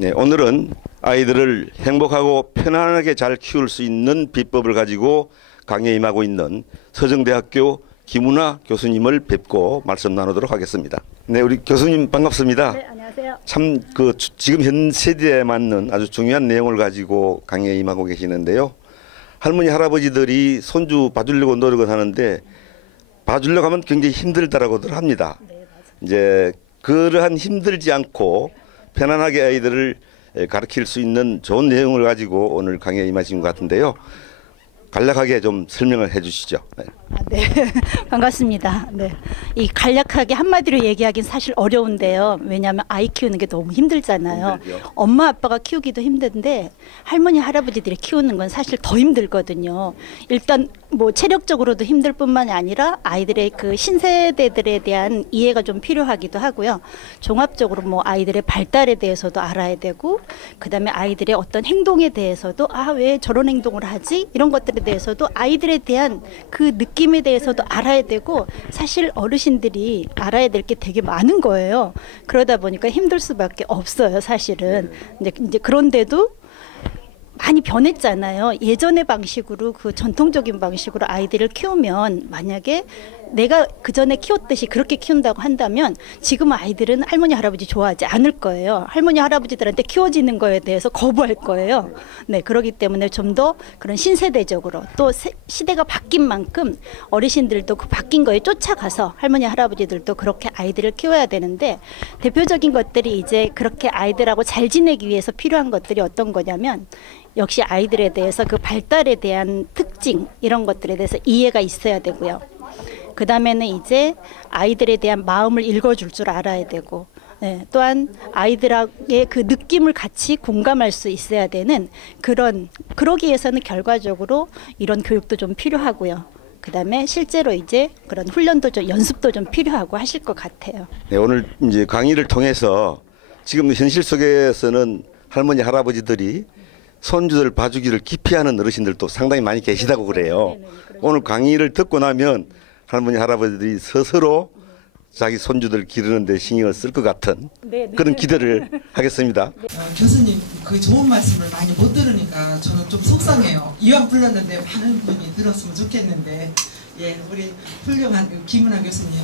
네, 오늘은 아이들을 행복하고 편안하게 잘 키울 수 있는 비법을 가지고 강의에 임하고 있는 서정대학교 김은하 교수님을 뵙고 말씀 나누도록 하겠습니다. 네, 우리 교수님 반갑습니다. 네, 안녕하세요. 참 지금 현 세대에 맞는 아주 중요한 내용을 가지고 강의에 임하고 계시는데요. 할머니 할아버지들이 손주 봐주려고 노력을 하는데 봐주려고 하면 굉장히 힘들다라고들 합니다. 네, 맞아요. 이제 그러한 힘들지 않고 편안하게 아이들을 가르칠 수 있는 좋은 내용을 가지고 오늘 강의에 임하신 것 같은데요. 간략하게 좀 설명을 해 주시죠. 네. 네. 반갑습니다. 네. 이 간략하게 한마디로 얘기하기는 사실 어려운데요. 왜냐하면 아이 키우는 게 너무 힘들잖아요. 힘들죠. 엄마 아빠가 키우기도 힘든데 할머니 할아버지들이 키우는 건 사실 더 힘들거든요. 일단 뭐 체력적으로도 힘들 뿐만이 아니라 아이들의 그 신세대들에 대한 이해가 좀 필요하기도 하고요. 종합적으로 뭐 아이들의 발달에 대해서도 알아야 되고, 그다음에 아이들의 어떤 행동에 대해서도 왜 저런 행동을 하지? 이런 것들에 대해서도 아이들에 대한 그 느낌에 대해서도 알아야 되고, 사실 어르신들이 알아야 될 게 되게 많은 거예요. 그러다 보니까 힘들 수밖에 없어요, 사실은. 이제 그런데도 많이 변했잖아요. 예전의 방식으로, 그 전통적인 방식으로 아이들을 키우면, 만약에 내가 그전에 키웠듯이 그렇게 키운다고 한다면 지금 아이들은 할머니 할아버지 좋아하지 않을 거예요. 할머니 할아버지들한테 키워지는 거에 대해서 거부할 거예요. 네, 그렇기 때문에 좀 더 그런 신세대적으로, 또 시대가 바뀐 만큼 어르신들도 그 바뀐 거에 쫓아가서 할머니 할아버지들도 그렇게 아이들을 키워야 되는데, 대표적인 것들이 이제 그렇게 아이들하고 잘 지내기 위해서 필요한 것들이 어떤 거냐면, 역시 아이들에 대해서 그 발달에 대한 특징, 이런 것들에 대해서 이해가 있어야 되고요. 그 다음에는 이제 아이들에 대한 마음을 읽어줄 줄 알아야 되고, 또한 아이들에게 그 느낌을 같이 공감할 수 있어야 되는 그러기 위해서는 결과적으로 이런 교육도 좀 필요하고요. 그 다음에 실제로 이제 그런 훈련도 좀, 연습도 좀 필요하고 하실 것 같아요. 네, 오늘 이제 강의를 통해서 지금 현실 속에서는 할머니 할아버지들이 손주들 봐주기를 기피하는 어르신들도 상당히 많이 계시다고 그래요. 오늘 강의를 듣고 나면 할머니 할아버지들이 스스로 자기 손주들 기르는 데 신경을 쓸 것 같은 그런 기대를 하겠습니다. 교수님 그 좋은 말씀을 많이 못 들으니까 저는 좀 속상해요. 이왕 불렀는데 많은 분이 들었으면 좋겠는데, 예, 우리 훌륭한 김은하 교수님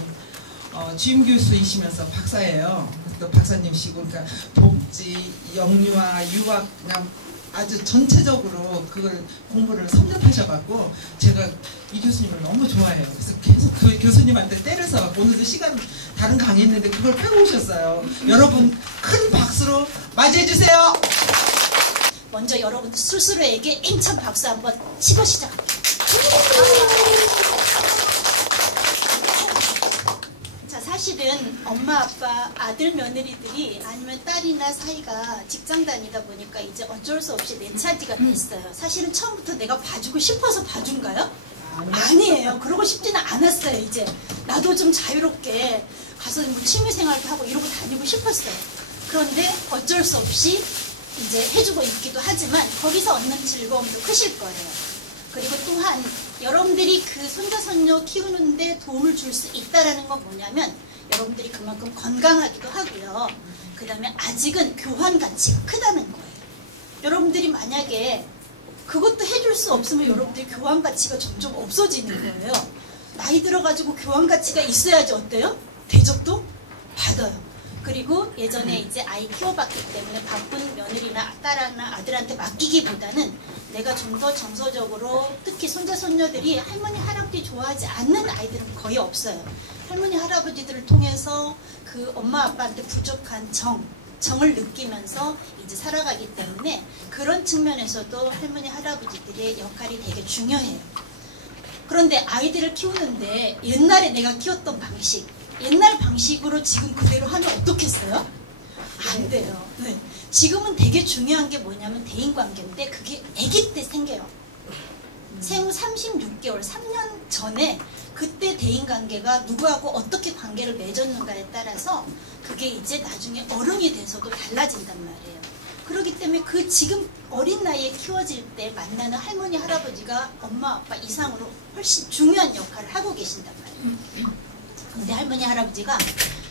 주임 교수이시면서 박사예요. 또 박사님이시고, 그러니까 복지, 영유아, 유학, 그냥 아주 전체적으로 그걸 공부를 섭렵하셔갖고 제가 이 교수님을 너무 좋아해요. 그래서 계속 그 교수님한테 때려서 오늘도 시간 다른 강의했는데 그걸 펴고 오셨어요. 여러분 큰 박수로 맞이해주세요. 먼저 여러분들 스스로에게 힘찬 박수 한번 치고 시작할게요. 사실은 엄마, 아빠, 아들, 며느리들이 아니면 딸이나 사이가 직장 다니다 보니까 이제 어쩔 수 없이 내 차지가 됐어요. 사실은 처음부터 내가 봐주고 싶어서 봐준가요? 아니에요. 그러고 싶지는 않았어요. 이제 나도 좀 자유롭게 가서 뭐 취미생활도 하고 이러고 다니고 싶었어요. 그런데 어쩔 수 없이 이제 해주고 있기도 하지만 거기서 얻는 즐거움도 크실 거예요. 그리고 또한 여러분들이 그 손자 손녀 키우는데 도움을 줄 수 있다라는 건 뭐냐면, 여러분들이 그만큼 건강하기도 하고요. 그 다음에 아직은 교환 가치가 크다는 거예요. 여러분들이 만약에 그것도 해줄 수 없으면 여러분들이 교환 가치가 점점 없어지는 거예요. 나이 들어가지고 교환 가치가 있어야지 어때요? 대접도 받아요. 그리고 예전에 이제 아이 키워봤기 때문에 바쁜 며느리나 딸이나 아들한테 맡기기보다는 내가 좀 더 정서적으로, 특히 손자 손녀들이 할머니 할아버지 좋아하지 않는 아이들은 거의 없어요. 할머니 할아버지들을 통해서 그 엄마 아빠한테 부족한 정을 느끼면서 이제 살아가기 때문에 그런 측면에서도 할머니 할아버지들의 역할이 되게 중요해요. 그런데 아이들을 키우는데 옛날에 내가 키웠던 방식, 옛날 방식으로 지금 그대로 하면 어떻겠어요? 안 돼요. 네. 지금은 되게 중요한 게 뭐냐면 대인관계인데, 그게 아기 때 생겨요. 생후 36개월, 3년 전에 그때 대인관계가 누구하고 어떻게 관계를 맺었는가에 따라서 그게 이제 나중에 어른이 돼서도 달라진단 말이에요. 그렇기 때문에 그 지금 어린 나이에 키워질 때 만나는 할머니 할아버지가 엄마 아빠 이상으로 훨씬 중요한 역할을 하고 계신단 말이에요. 근데 할머니 할아버지가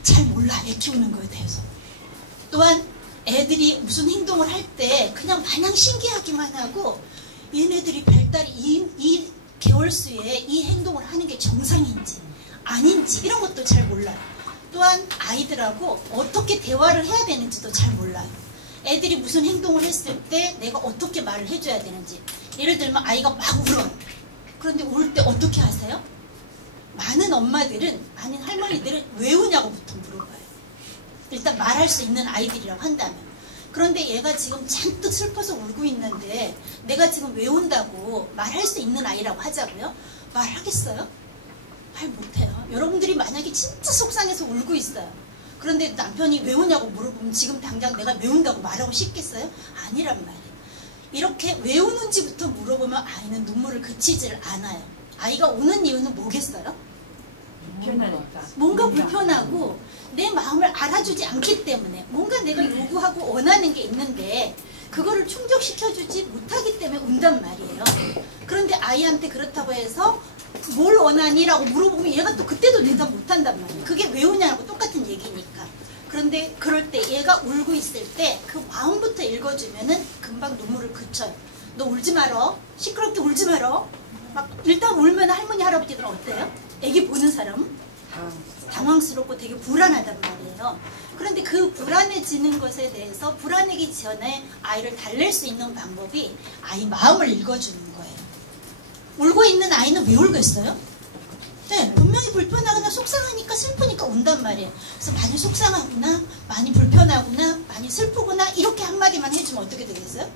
잘 몰라, 애 키우는 거에 대해서. 또한 애들이 무슨 행동을 할 때 그냥 마냥 신기하기만 하고 얘네들이 별달이 이 개월수에 이 행동을 하는 게 정상인지 아닌지 이런 것도 잘 몰라요. 또한 아이들하고 어떻게 대화를 해야 되는지도 잘 몰라요. 애들이 무슨 행동을 했을 때 내가 어떻게 말을 해줘야 되는지. 예를 들면 아이가 막 울어요. 그런데 울 때 어떻게 하세요? 많은 엄마들은, 많은 할머니들은 왜 우냐고부터 물어봐요. 일단 말할 수 있는 아이들이라고 한다면. 그런데 얘가 지금 잔뜩 슬퍼서 울고 있는데 내가 지금 왜 운다고 말할 수 있는 아이라고 하자고요? 말하겠어요? 말 못해요. 여러분들이 만약에 진짜 속상해서 울고 있어요. 그런데 남편이 왜 우냐고 물어보면 지금 당장 내가 왜 운다고 말하고 싶겠어요? 아니란 말이에요. 이렇게 왜 우는지부터 물어보면 아이는 눈물을 그치질 않아요. 아이가 우는 이유는 뭐겠어요? 뭔가 불편하고 내 마음을 알아주지 않기 때문에 뭔가 내가 요구하고 원하는 게 있는데 그거를 충족시켜주지 못하기 때문에 운단 말이에요. 그런데 아이한테 그렇다고 해서 뭘 원하니? 라고 물어보면 얘가 또 그때도 대답 못한단 말이에요. 그게 왜 우냐고 똑같은 얘기니까. 그런데 그럴 때 얘가 울고 있을 때 그 마음부터 읽어주면은 금방 눈물을 그쳐요. 너 울지 말어. 시끄럽게 울지 말어. 막 일단 울면 할머니 할아버지들은 어때요? 애기 보는 사람은 당황스럽고 되게 불안하단 말이에요. 그런데 그 불안해지는 것에 대해서 불안해기 전에 아이를 달랠 수 있는 방법이 아이 마음을 읽어주는 거예요. 울고 있는 아이는 왜 울겠어요? 네, 분명히 불편하거나 속상하니까 슬프니까 운단 말이에요. 그래서 많이 속상하구나, 많이 불편하구나, 많이 슬프구나 이렇게 한마디만 해주면 어떻게 되겠어요?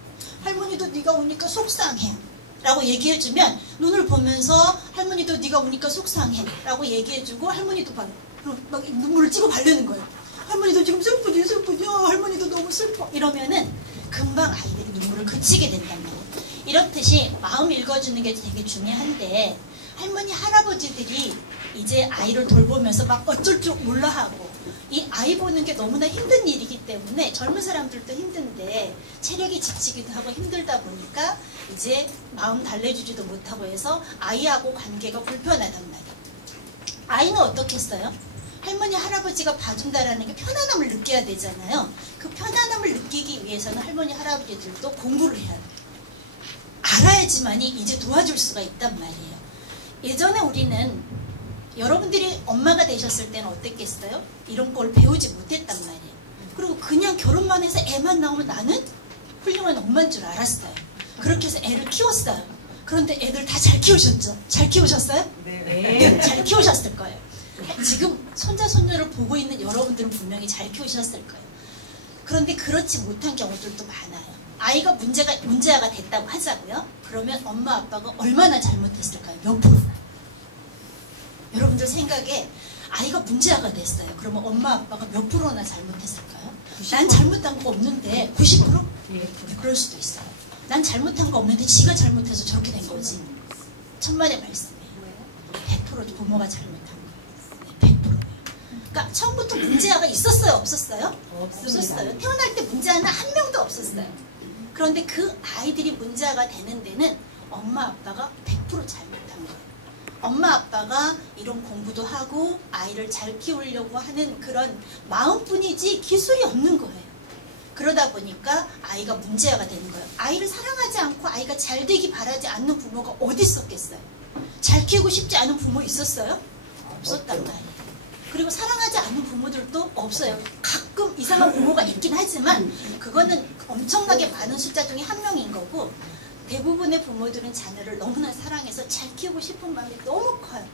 할머니도 네가 우니까 속상해 라고 얘기해주면 눈을 보면서 할머니도 네가 우니까 속상해 라고 얘기해주고 할머니도 막 눈물을 찍어 바르는 거예요. 할머니도 지금 슬프지 할머니도 너무 슬퍼 이러면은 금방 아이들이 눈물을 그치게 된단 말이에요. 이렇듯이 마음 읽어주는 게 되게 중요한데 할머니 할아버지들이 이제 아이를 돌보면서 막 어쩔 줄 몰라 하고 이 아이 보는 게 너무나 힘든 일이기 때문에 젊은 사람들도 힘든데 체력이 지치기도 하고 힘들다 보니까 이제 마음 달래주지도 못하고 해서 아이하고 관계가 불편하단 말이에요. 아이는 어떻게 했어요? 할머니 할아버지가 봐준다라는 게 편안함을 느껴야 되잖아요. 그 편안함을 느끼기 위해서는 할머니 할아버지들도 공부를 해야 돼요. 알아야지만이 이제 도와줄 수가 있단 말이에요. 예전에 우리는 여러분들이 엄마가 되셨을 때는 어땠겠어요? 이런 걸 배우지 못했단 말이에요. 그리고 그냥 결혼만 해서 애만 나오면 나는 훌륭한 엄마인 줄 알았어요. 그렇게 해서 애를 키웠어요. 그런데 애들 다 잘 키우셨죠? 잘 키우셨어요? 네. 잘 키우셨을 거예요. 지금 손자 손녀를 보고 있는 여러분들은 분명히 잘 키우셨을 거예요. 그런데 그렇지 못한 경우들도 많아요. 아이가 문제아가 됐다고 하자고요. 그러면 엄마 아빠가 얼마나 잘못했을까요? 몇 프로나? 여러분들 생각에 아이가 문제아가 됐어요. 그러면 엄마 아빠가 몇 프로나 잘못했을까요? 90%? 난 잘못한 거 없는데 90%? 네, 그럴 수도 있어요. 난 잘못한 거 없는데 지가 잘못해서 저렇게 된 거지. 천만의 말씀이에요. 100% 부모가 잘못한 거예요. 네, 100%예요. 그러니까 처음부터 문제아가 있었어요? 없었어요? 없었어요. 태어날 때 문제아는 한 명도 없었어요. 그런데 그 아이들이 문제아가 되는 데는 엄마 아빠가 100% 잘못한 거예요. 엄마 아빠가 이런 공부도 하고 아이를 잘 키우려고 하는 그런 마음뿐이지 기술이 없는 거예요. 그러다 보니까 아이가 문제아가 되는 거예요. 아이를 사랑하지 않고 아이가 잘 되기 바라지 않는 부모가 어디 있었겠어요? 잘 키우고 싶지 않은 부모 있었어요? 없었단 말이에요. 그리고 사랑하지 않는 부모들도 없어요. 가끔 이상한 부모가 있긴 하지만 그거는 엄청나게 많은 숫자 중에 한 명인 거고 대부분의 부모들은 자녀를 너무나 사랑해서 잘 키우고 싶은 마음이 너무 커요.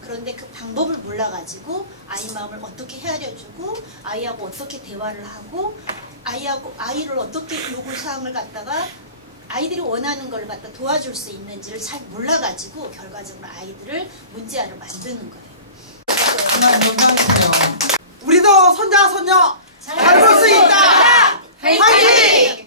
그런데 그 방법을 몰라가지고 아이 마음을 어떻게 헤아려주고 아이하고 어떻게 대화를 하고 아이를 어떻게 요구사항을 갖다가 아이들이 원하는 걸 갖다 도와줄 수 있는지를 잘 몰라가지고 결과적으로 아이들을 문제아로 만드는 거예요. 영광이세요. 우리도 손자 손녀 잘 볼 수 있다. 화이팅!